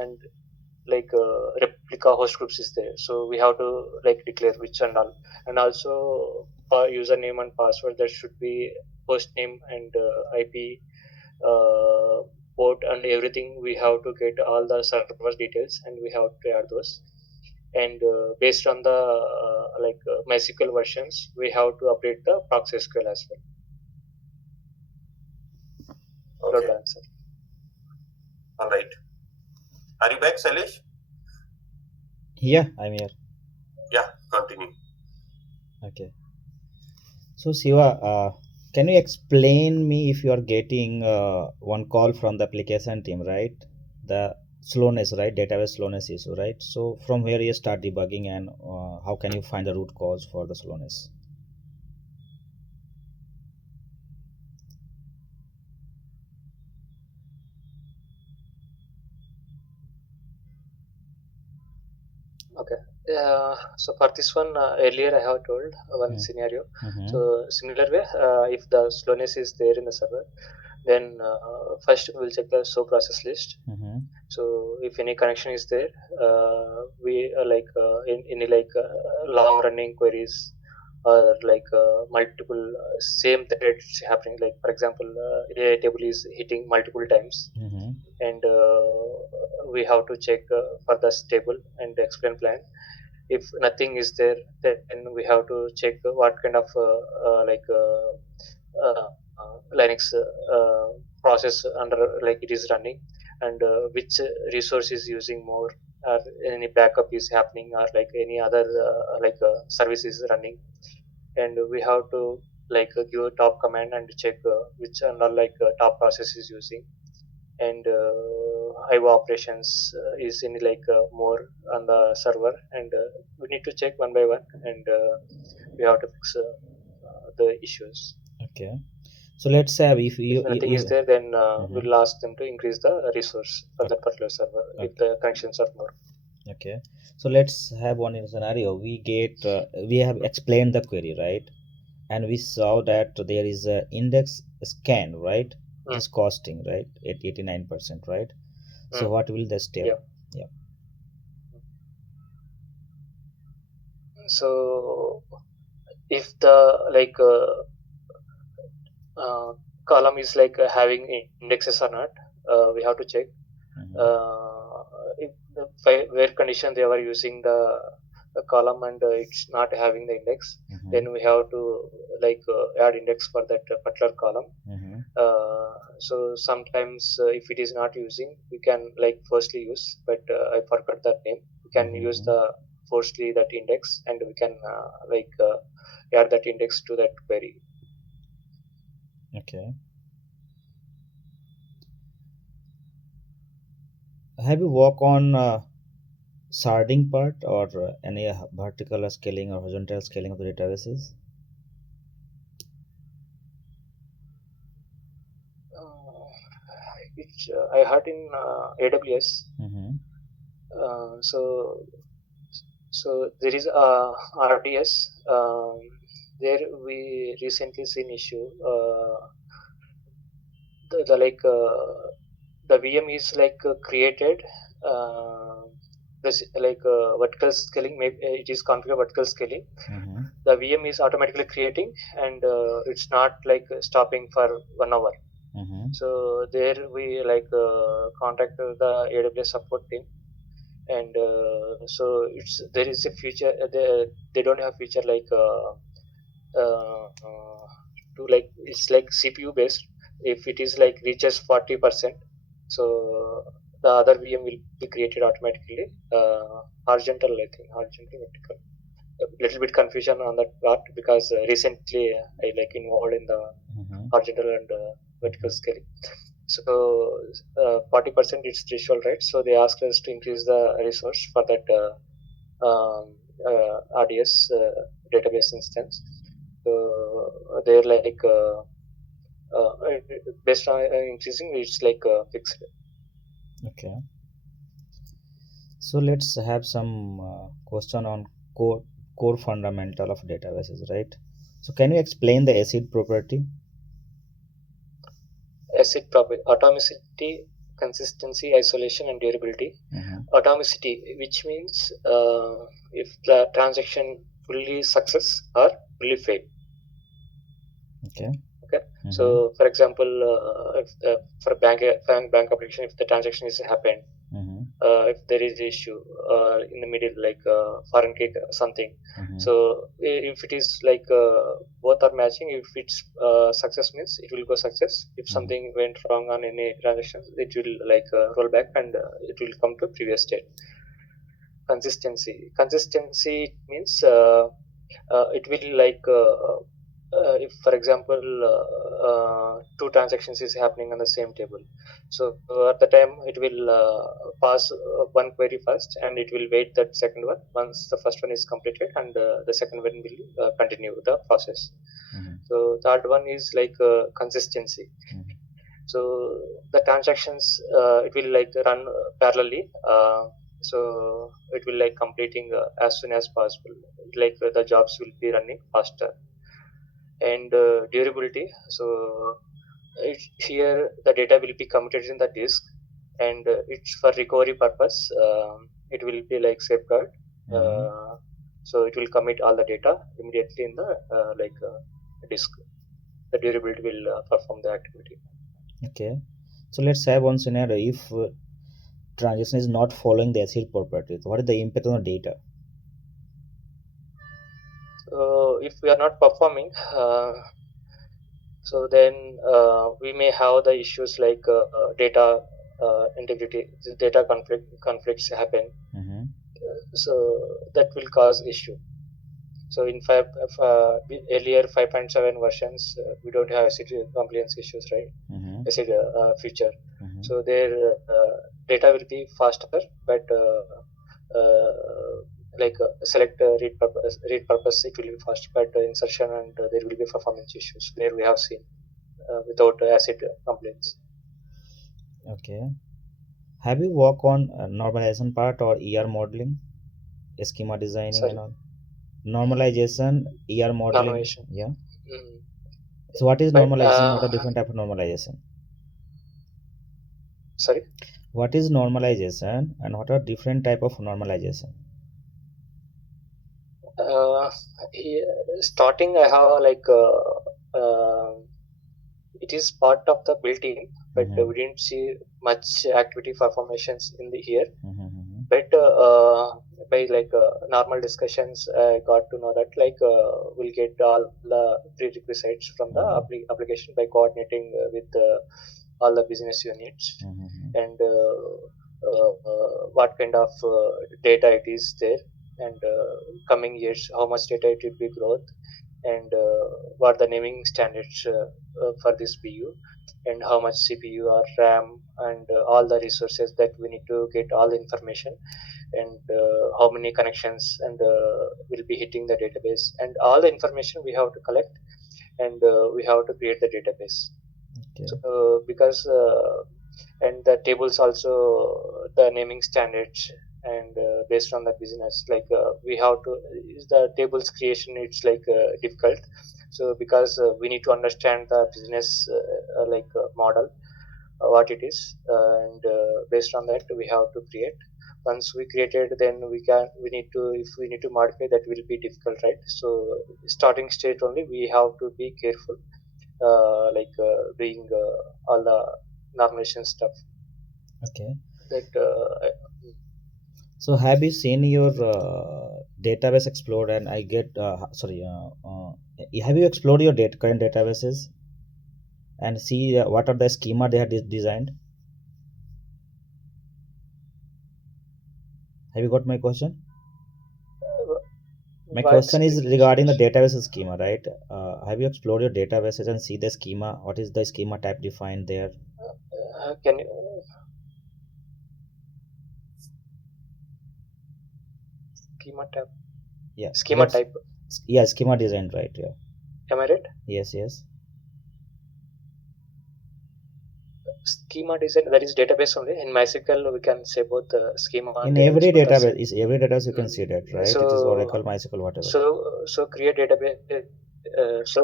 and like replica host groups is there, so we have to like declare which and all. And also username and password, that should be host name and IP, uh, port and everything. We have to get all the server details and we have to add those. And based on the MySQL versions, we have to update the proxy SQL as well. Load Okay, balancer. all right. Are you back, Sailesh? Yeah, I'm here. Yeah, continue. Okay. So Siva, can you explain me if you are getting one call from the application team, right? The slowness, right? Database slowness issue, right? So from where you start debugging, and how can you find the root cause for the slowness? Okay. So for this one, earlier I have told one scenario. Mm-hmm. So similar way, if the slowness is there in the server, then first we'll check the show process list. Mm-hmm. So if any connection is there, we in any like long running queries, or like multiple same threads happening. Like for example, a table is hitting multiple times, Mm-hmm. and we have to check for the table and explain plan. If nothing is there, then we have to check what kind of Linux process under like it is running, and which resource is using more, or any backup is happening, or like any other service is running. And we have to give a top command and check which top process is using. And IO operations is in more on the server, and we need to check one by one, and we have to fix the issues. Okay. So let's have if If you, nothing is there, then Mhm. we'll ask them to increase the resource for that particular server if Okay. the connections are more. Okay. So let's have one in scenario. We have explained the query, right? And we saw that there is a index scan, right? It Mm, is costing, right? At 89%, right? So mm, what will the step? yeah. Yeah. So if the uh, column is having indexes or not, we have to check. Mm-hmm. uh, if where condition they were using the column, and it's not having the index, Mm-hmm. then we have to add index for that particular column. Mm-hmm. So sometimes if it is not using, we can firstly use, but I forgot that name. We can use Mm-hmm. the firstly that index, and we can add that index to that query. Okay. Have you worked on sharding part or any vertical scaling or horizontal scaling of the databases? uh, which I heard in AWS. Mm-hmm. So there is RDS. There we recently seen issue. The the VM is created. Uh, this vertical scaling. Maybe it is configured vertical scaling. Mm-hmm. The VM is automatically creating, and it's not stopping for 1 hour. Mm-hmm. So there we contacted the AWS support team, and so it's there is a feature, they don't have feature uh, uh, to it's like CPU based. If it is reaches 40%, so the other VM will be created automatically. Horizontal, I think horizontal, vertical, a little bit confusion on that part, because recently I involved in the Mm-hmm. horizontal and vertical Mm-hmm. scaling. So 40% is threshold, right? So they asked us to increase the resource for that RDS database instance. So they're uh, based on increasing, it's fixed. Okay. So let's have some question on core core fundamental of databases, right? So can you explain the acid property? Asset property, atomicity, consistency, isolation, and durability. Mm-hmm. Atomicity, which means if the transaction fully success or fully fail. Okay. Okay, Mm-hmm. so for example, if for bank application, if the transaction is happened, Mm-hmm. if there is issue in the middle, foreign key something. Mm-hmm. So if it is both are matching, if it's success means it will go success. If Mm-hmm. something went wrong on any transaction, it will roll back, and it will come to previous state. Consistency means it will if for example two transactions is happening on the same table. So at the time it will pass one query first, and it will wait that second one once the first one is completed, and the second one will continue the process. Mm-hmm. So third one is consistency. So the transactions, it will run parallelly. So it will completing as soon as possible, the jobs will be running faster. And durability, so here the data will be committed in the disk, and it's for recovery purpose. It will be safeguard. Mm-hmm. So it will commit all the data immediately in the disk. The durability will perform the activity. Okay. So let's have one scenario. If transaction is not following the acid properties, what is the impact on the data? If we are not performing, So then we may have the issues like data integrity, data conflicts happen. Mm-hmm. So that will cause issue. So in fact, earlier 5.7 versions, we don't have acid compliance issues, right? Mm-hmm. Acid feature. Mm-hmm. So their data will be faster, but like select read purpose, it will be fast, but insertion and there will be performance issues. There we have seen without acid complaints. Okay. Have you worked on normalization part or ER modeling, schema designing and Sorry, all? Normalization, ER modeling. normalization. Yeah. Mm. So what is But normalization? What are different type of normalization? sorry, What is normalization and what are different type of normalization? uh, starting I have like it is part of the built-in, but Mm-hmm. we didn't see much activity performations in the here. Mm-hmm. But by like normal discussions, I got to know that like we'll get all the prerequisites from the Mm-hmm. application by coordinating with all the business units, Mm-hmm. and what kind of data it is there, and coming years how much data it will be growth, and what the naming standards for this BU, and how much CPU or RAM, and all the resources that we need to get all the information, and how many connections and will be hitting the database, and all the information we have to collect, and we have to create the database. Okay. So because and the tables also, the naming standards, and based on the business, like we have to is the tables creation, it's like difficult. So because we need to understand the business model, what it is, and based on that we have to create. Once we created, then we need to, if we need to modify, that will be difficult, right? So starting state only we have to be careful, doing all the normalization stuff Okay. that So have you seen your database explored? And I get sorry. Have you explored your current databases and see what are the schema they have designed? Have you got my question? My what question is regarding the specifications. database schema, right? Have you explored your databases and see the schema? What is the schema type defined there? Can you schema type? Yeah, Schema let's. type. Yeah, schema design, right? Yeah. Am I right? Yes, yes. Schema design, that is database only. In MySQL, we can say both schema and In database every both are same. database, is every database you can see Mm. that, right? It is So Oracle, MySQL, whatever. so create database. So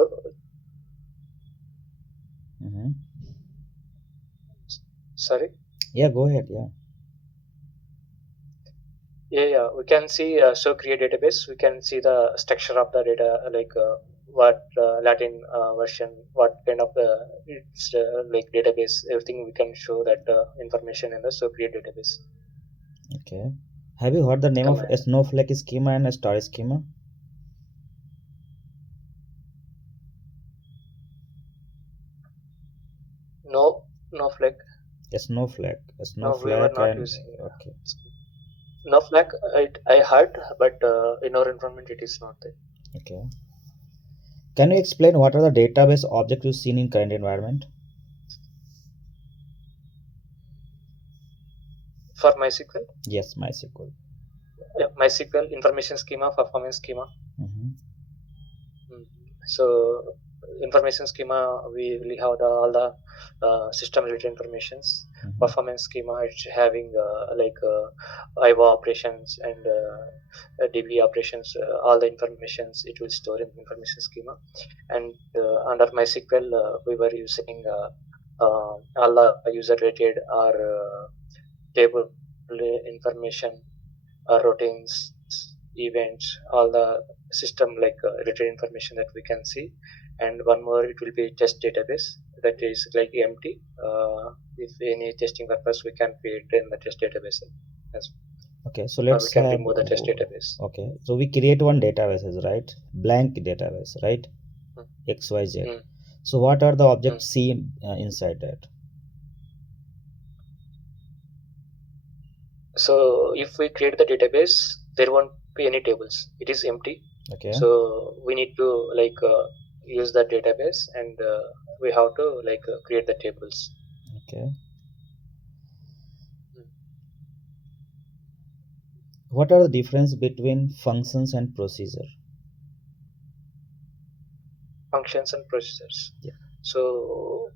Mm-hmm. sorry. Yeah, go ahead. Yeah. Yeah, we can see, so create database, we can see the structure of the data, like what Latin version, what kind of it's like database, everything we can show that information in the so create database Okay. Have you heard the name of a command. snowflake schema and a star schema? No, no flag. A No, we were snowflake not and using okay, no flag. I heard, but in our environment it is not there. okay. Can you explain what are the database objects you seen in current environment? For MySQL, Yes, MySQL. yeah, MySQL information schema, performance schema. Mm-hmm. Mm. So information schema, we will have all the system related informations. Mm-hmm. Performance schema, it's having IO operations and DB operations. All the informations it will store in information schema. And under MySQL, we were using all the user related or table information, routines, events, all the system like related information that we can see. And one more, it will be test database, that is like empty. If any testing purpose, we can create in the test database as Okay, so well. Or we let's can have remove the test database. okay. So we create one databases, right? Blank database, right? Mm, XYZ. mm. So what are the Mm. objects seen inside that? So if we create the database, there won't be any tables. It is empty. Okay. So we need to use that database, and we have to create the tables. Okay. Mm. What are the difference between functions and procedure? Functions and procedures. Yeah. So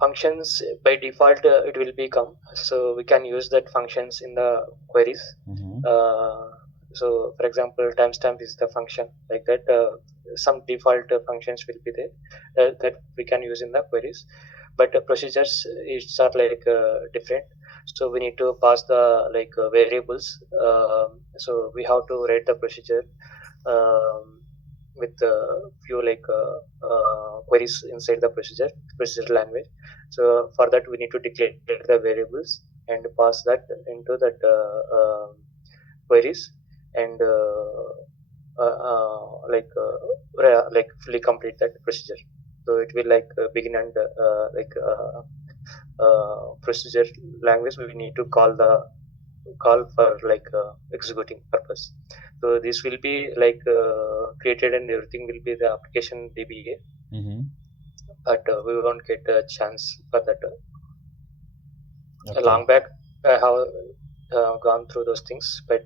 functions by default it will become, so we can use that functions in the queries. Mm-hmm. uh, so for example, timestamp is the function like that. Some default functions will be there that we can use in the queries, but procedures is are different. So we need to pass the variables. So we have to write the procedure um, with few queries inside the procedure language. So for that we need to declare the variables and pass that into that queries, and fully complete that procedure. So it will begin and procedure language. We need to call for executing purpose. So this will be created, and everything will be the application DBA, Mm-hmm. but we won't get a chance for that. Okay. Long back I have gone through those things, but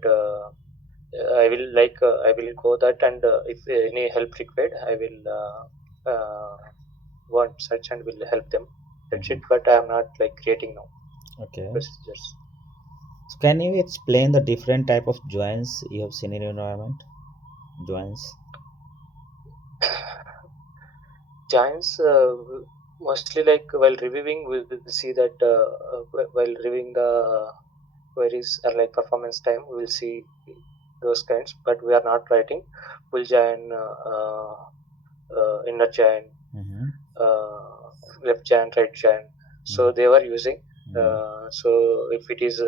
I will go that, and if any help required, I will want search and will help them. That's Mm-hmm. it. But I am not creating now Okay. procedures. So can you explain the different type of joins you have seen in your environment? Joins. Giants, mostly while reviewing, we will see that while reviewing the queries or performance time, we will see those kinds, but we are not writing full join, inner join, Mm-hmm. uh, left join, right join. So they were using. So if it is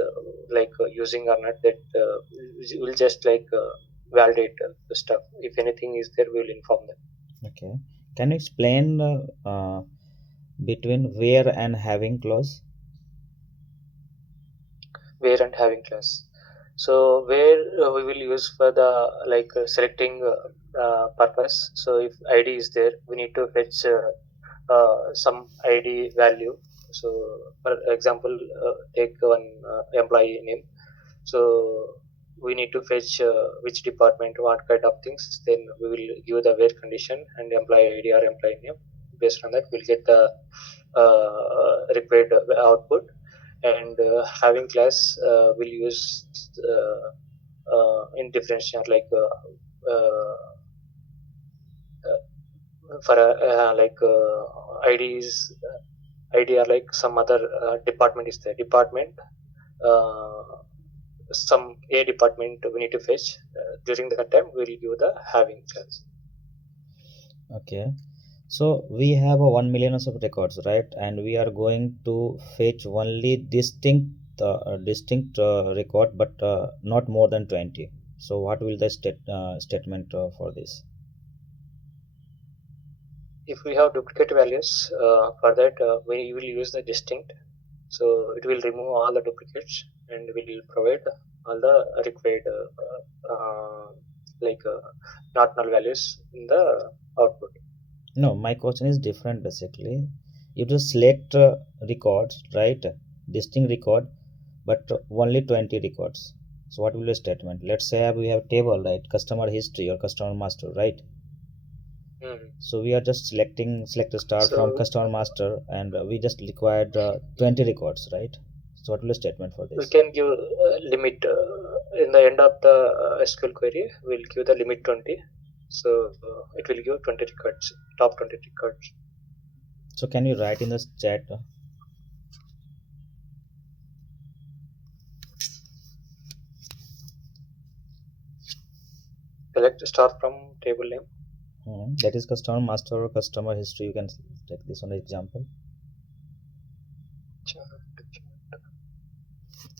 using or not, that we'll just validate the stuff. If anything is there, we will inform them. Okay. Can you explain between where and having clause? Where and having class. So where we will use for the selecting purpose. So if id is there, we need to fetch some id value. So for example, take one employee name. So we need to fetch which department, what kind of things. Then we will give the where condition and employee id or employee name. Based on that, we'll get the required output. And having class will use in differential uh, for IDs. ID are some other department is the department. Uh, some a department we need to fetch. During that time, we'll give the having class. Okay. So we have a 1 million of records, right? And we are going to fetch only distinct record, but not more than 20. So what will the statement for this? If we have duplicate values, for that we will use the distinct. So it will remove all the duplicates and will provide all the required like uh, not null values in the output. No, my question is different basically. You just select records, right? Distinct record, but only 20 records. So what will the statement? Let's say we have table, right? Customer history or customer master, right? Mm. So we are just select a star from So customer master, and we just required 20 records, right? So what will the statement for we this? can give a limit in the end of the SQL query. We'll give the limit 20. So it will give 20 records, top 20 records. So can you write in the chat? Select star from table name. That is customer master or customer history. You can take this on example.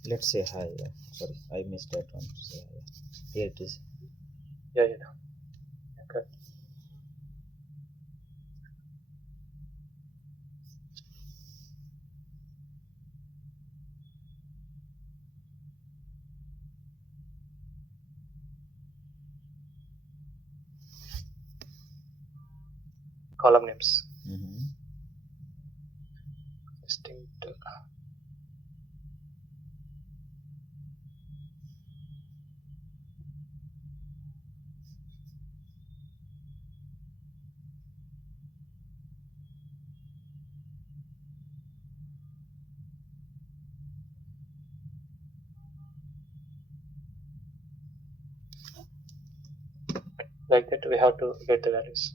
Let's say hi. Sorry, I missed that one. Say hi. Here it is. Yeah, yeah. Okay. column names. Mm-hmm. Distinct. Like that, we have to get the values.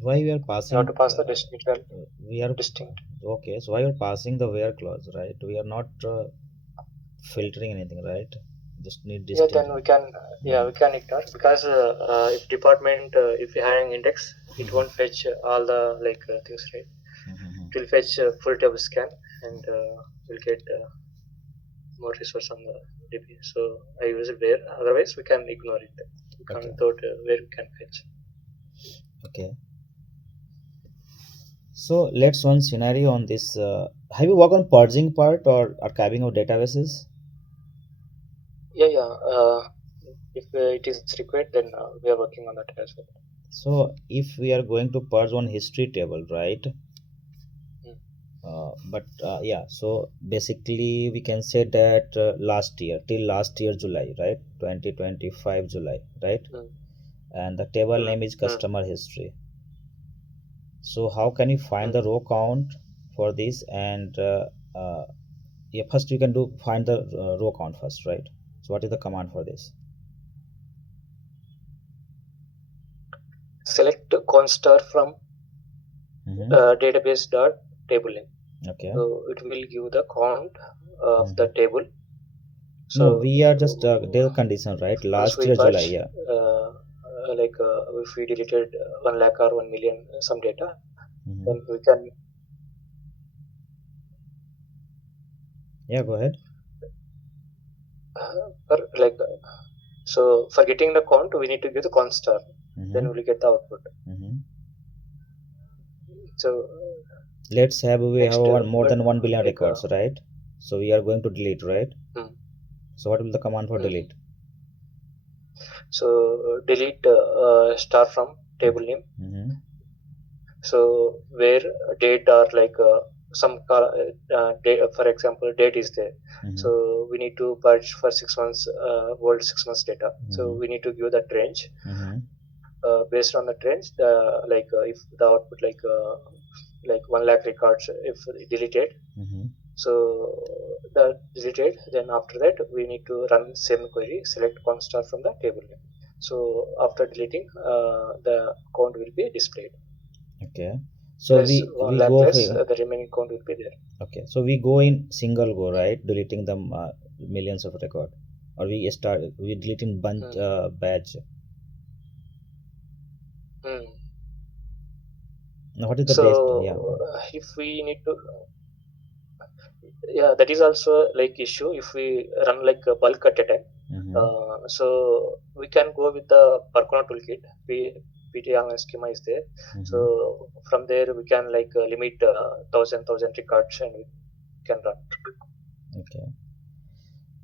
Why we are You have passing? to pass the distinct value. We are Distinct. okay. So why we are passing the where clause, right? We are not filtering anything, right? Just need Yeah, distinct. then we can. Yeah, we can ignore because if department, if you have an index, it Mhm. won't fetch all the things, right? Mhm. It will fetch full table scan, and we'll get more resource on the DB. So I use it where. Otherwise, we can ignore it. We can Okay. without where we can fetch. Okay. So let's one scenario on this. Have you worked on purging part or archiving of databases? Yeah, yeah. If it is required, then we are working on that as well. So if we are going to purge one history table, right? Mm, But yeah, so basically we can say that last year, till last year July, right? 2025 July, right? mm, And the table mm, name is mm, customer history. So how can you find the mm. row count for this? And uh, yeah, first you can do find the row count first, right? So what is the command for this? Select constar from Mm-hmm. database dot table name. Okay. So it will give the count of the Mhm. table. No, So we are just there's a condition, right? once Last we year July, purge, yeah. if we deleted 1 lakh or 1 million some data, Hmm. then we can Yeah, go ahead. so for getting the count, we need to give the constar. Then Hmm. we'll get the output. Hmm. So Let's have we have next, one more but than 1 billion like records, right? So we are going to delete, right? mm, So what will the command for mm. delete? So delete star from table name. Mm-hmm. So where date are date, for example, date is there. Mm-hmm. So we need to purge for 6 months, old 6 months data. So Mm-hmm. we need to give that range. Mm-hmm. Based on that range, if the output like 1 lakh records if deleted, Mm-hmm. so the deleted, then after that we need to run same query, select constar from the table name. So after deleting, the count will be displayed Okay. So plus we 1 we lakh go for less, the remaining count will be there. okay. So we go in single go, right? Deleting the millions of record, or we deleting bunch Hmm. batch. Hmm. Now what is the So best? Yeah. if we need to, yeah, that is also like issue if we run like a bulk at a time. Mm-hmm. So we can go with the Percona toolkit. PT online schema is there. So Mm-hmm. from there we can limit thousand records and we can run. Okay.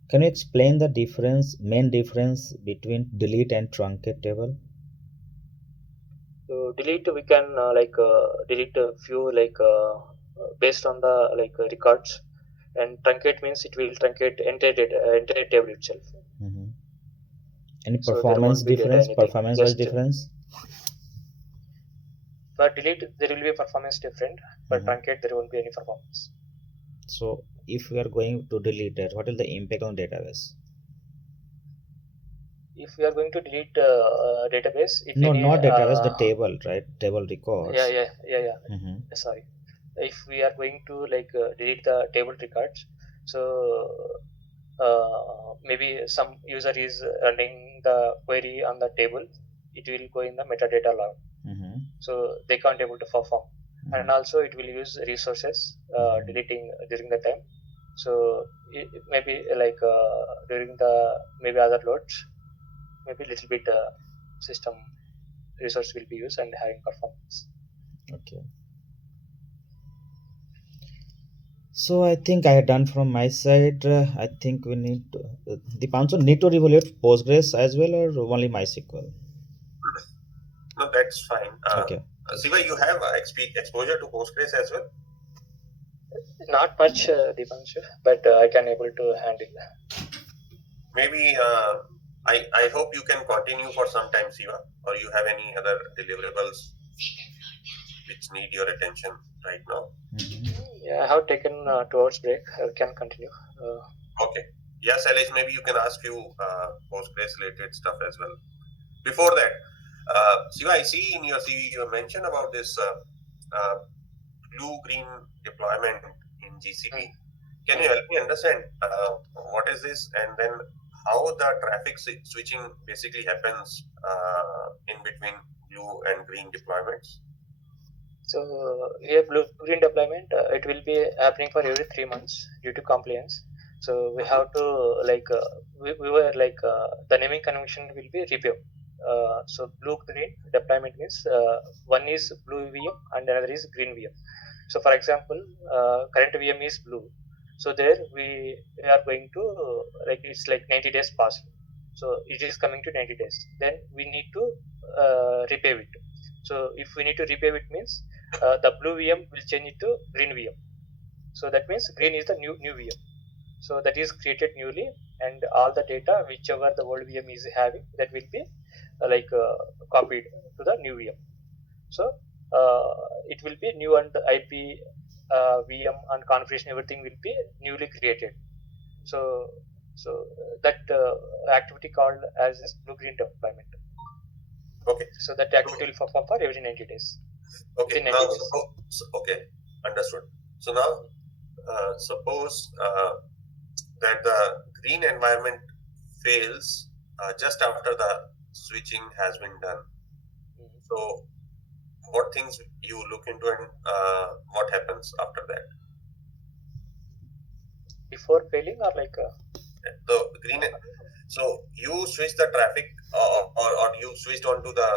Can you explain the difference, main difference between delete and truncate table? So delete, we can delete a few based on the records, and truncate means it will truncate entire table itself. Mm-hmm. Any So there performance won't be data difference, anything. performance wise Just difference? for delete there will be a performance different. For Mm-hmm. truncate there won't be any performance. So if we are going to delete it, what is the impact on database? If we are going to delete database, if No, any not database, the table, right? Table yeah, records. yeah, yeah, yeah, Mm-hmm. sorry, if we are going to delete the table records, so maybe some user is running the query on the table, it will go in the metadata log, Mm-hmm. so they can't able to perform. Mm-hmm. And also it will use resources Mm-hmm. deleting during the time. So it maybe during the maybe other loads, maybe little bit system resource will be used and having performance. Okay. So I think I had done from my side. I think we need to, the Pancho need to evaluate Postgres as well, or only MySQL. No, that's fine. Okay. Siva, you have exposure to Postgres as well. Not much, Dipanshu, but I can able to handle. Maybe I hope you can continue for some time, Siva, or you have any other deliverables which need your attention right now. Mhm. Yeah, I have taken 2 hours break. I can continue. Okay. Yeah, Sailesh, maybe you can ask few Postgres related stuff as well. Before that, Siva, I see in your CV you mentioned about this blue-green deployment in GCP. Can you help me understand what is this, and then how the traffic switching basically happens in between blue and green deployments? So here blue green deployment, it will be happening for every 3 months due to compliance. So we have to we were the naming convention will be review. So blue green deployment means one is blue VM and another is green VM. So for example, current VM is blue. So there we are going to it's like 90 days past. So it is coming to 90 days. Then we need to repave it. So if we need to repave it means the blue VM will change it to green VM. So that means green is the new VM. So that is created newly, and all the data whichever the old VM is having that will be copied to the new VM. So uh, it will be new, and IP, VM, and configuration everything will be newly created. So that activity called as blue green deployment. Okay. So that So, activity will perform for every 90 days. okay. Within Now, 90 days. okay, understood. So now, suppose that the green environment fails just after the switching has been done. Mhm. So, what things you look into, and what happens after that? Before failing or The green. So you switch the traffic, or you switched onto the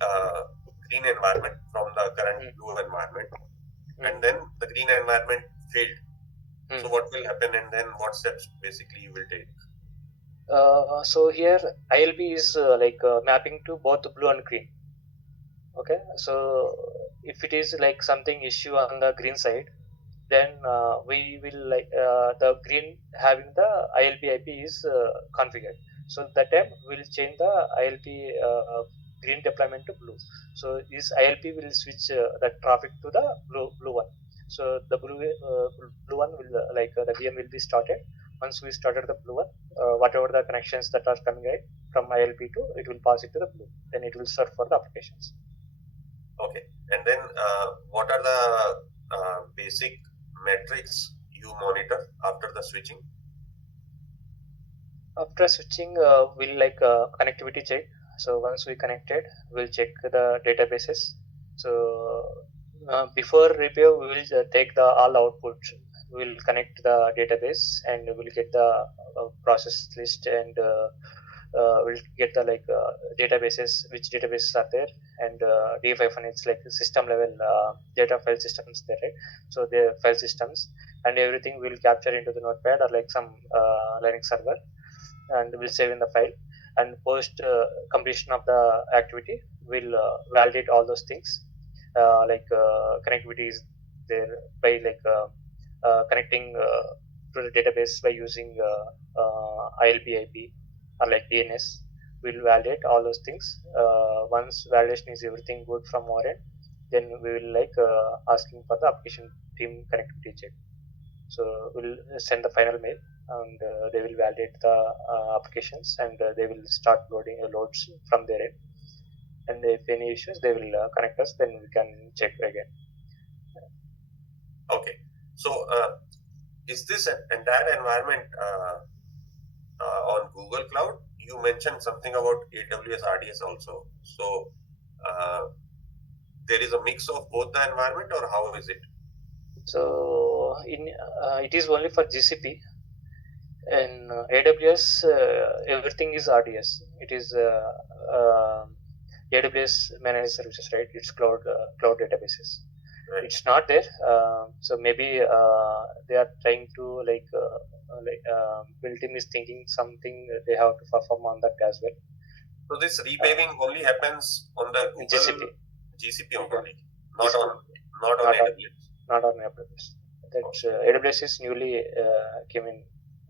uh, green environment from the current mm, blue environment, and mm, then the green environment failed. So mm. what will happen, and then what steps basically you will take? So here ILB is mapping to both blue and green. Okay, so if it is like something issue on the green side, then we will the green having the ILP IP is configured. So that time we'll change the ILP green deployment to blue. So this ILP will switch the traffic to the blue one. So the blue one will the VM will be started. Once we started the blue one, whatever the connections that are coming right from ILP to, it will pass it to the blue. Then it will serve for the applications. Okay, and then what are the basic metrics you monitor after the switching? After switching, we'll connectivity check. So once we connected, we'll check the databases. So before review, we will take the all outputs. We'll connect the database and we'll get the process list, and we'll get the databases, which databases are there, and DF and it's like system level data file systems there, right? So the file systems and everything will capture into the notepad or like some Linux server, and will save in the file, and post completion of the activity will validate all those things, connectivity is there by connecting to the database by using ILB or like DNS. We'll validate all those things. Once validation is everything good from our end, then we will asking for the application team connectivity check. So we'll send the final mail, and they will validate the applications, and they will start loading loads from their end. And if any issues, they will connect us. Then we can check again. Okay, so is this an entire environment on Google Cloud? You mentioned something about AWS RDS also. So uh, there is a mix of both the environment, or how is it? So in it is only for GCP. In AWS, everything is RDS. It is AWS managed services, right? It's cloud databases. Right. it's not there. So maybe they are trying to build team is thinking something they have to perform on that as well. So this repaving only happens on the Google GCP, GCP only, not GCP, on not on not on AWS. not on AWS. That AWS is newly came in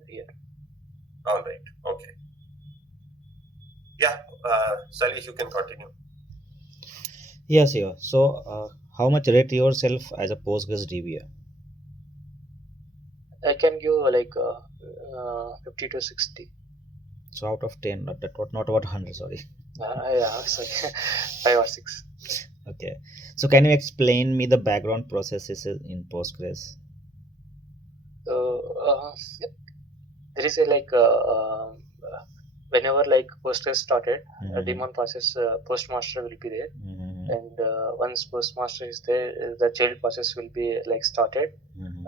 here. All right. Okay. Yeah. Salish, you can continue. Yes, yeah. So, how much rate yourself as a Postgres DBA? I can give 50 to 60. So, out of 10, not about 100, sorry. Yeah, sorry, 5 or 6. Okay. So, can you explain me the background processes in Postgres? So there is a whenever like Postgres started, a Mm-hmm. daemon process postmaster will be there, Mm-hmm. and once postmaster is there, the child process will be like started. Mm-hmm.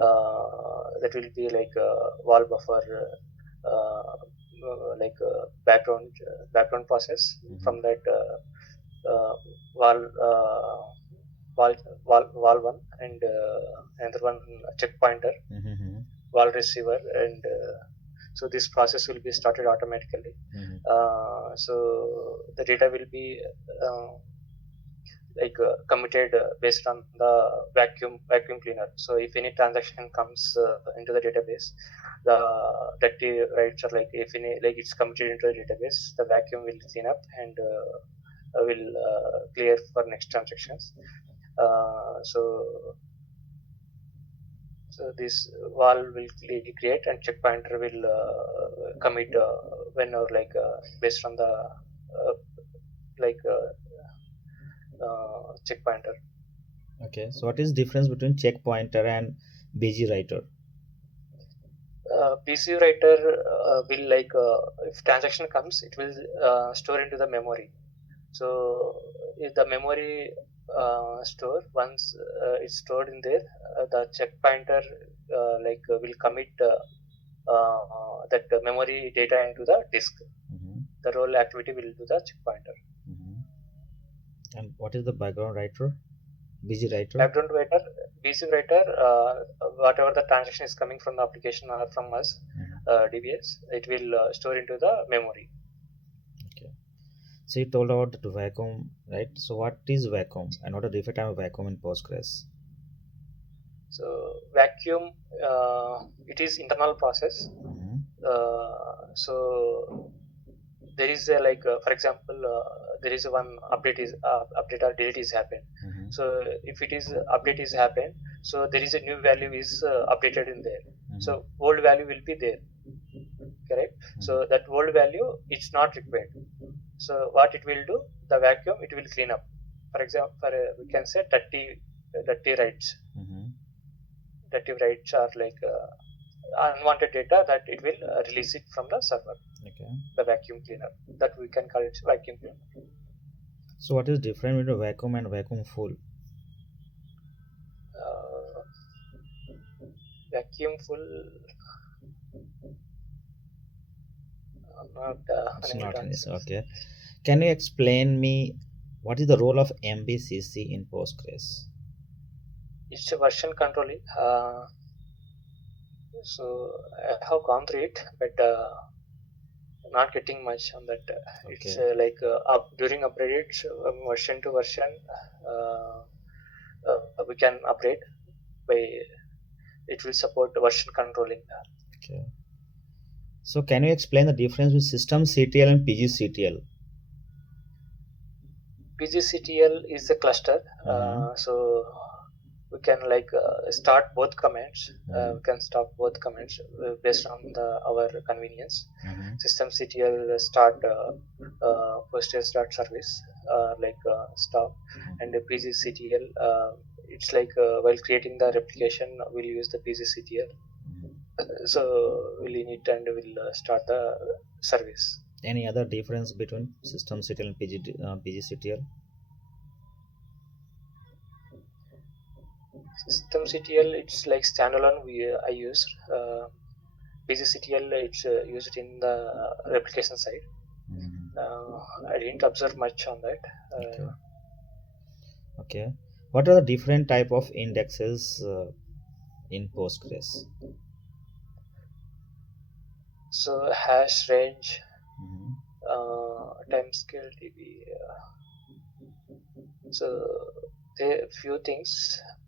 That will be like wall buffer, background process. Mm-hmm. From that wall wall one, and another one check pointer, Mm-hmm. wall receiver, and so this process will be started automatically. Mm-hmm. So the data will be uh, committed based on the vacuum cleaner. So if any transaction comes into the database, the dirty writes are like, if any like it's committed into the database, the vacuum will clean up and will clear for next transactions. So this wall will create, and check pointer will commit whenever based on the uh, like check pointer. Okay. So, what is difference between check pointer and BG writer? PC writer will if transaction comes, it will store into the memory. So if the memory store, once it's stored in there, the check pointer will commit that memory data into the disk. Mm-hmm. The role activity will do the check pointer. Mm-hmm. And what is the background writer? BG writer? Background writer, BC writer, whatever the transaction is coming from the application or from us, Mm-hmm. DBS, it will store into the memory. Okay. So, you told about the vacuum, right? So, what is vacuum and what is the different type of vacuum in Postgres? So vacuum, it is internal process. Mm-hmm. So there is a for example, there is one update or delete is happened. Mm-hmm. So if it is update is happened, so there is a new value is updated in there. Mm-hmm. So old value will be there, correct? So Mm-hmm. that old value, it's not required. So what it will do, the vacuum, it will clean up. For example, we can say dirty writes. Mm-hmm. Dirty writes are unwanted data that it will release it from the server, Okay. the vacuum cleaner, that we can call it vacuum cleaner. So, what is different between vacuum and vacuum full? uh, Vacuum full, not It's unable to not in this. answer. Okay. Can you explain me what is the role of MBCC in Postgres? It's a version controlling. So I have gone through it, but not getting much on that. It's Okay. up during upgrades, version to version, uh, we can upgrade by, it will support version controlling. Okay. So, can you explain the difference with system CTL and PGCTL? PGCTL is a cluster, Mm-hmm. so we can start both commands. Mm-hmm. We can stop both commands based on our convenience. Mm-hmm. System CTL start service, stop, and the PGCTL, it's while creating the replication, we'll use the PGCTL. So we'll init and we'll start the service. Any other difference between system CTL and PGCTL? System CTL, it's like standalone. I used PGCTL. It's used in the replication side. Mm-hmm. I didn't observe much on that. Okay. Okay. What are the different type of indexes in Postgres? So hash range, Mhm. timescale DB. So there few things,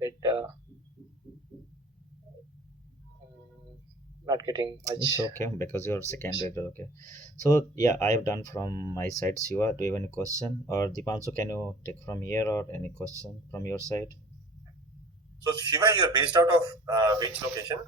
but mm, not getting It's much. okay because you're second grader. Okay, so yeah, I have done from my side. Siva, do you have any question, or Dipanshu, can you take from here, or any question from your side? So Shiva, you're based out of which location?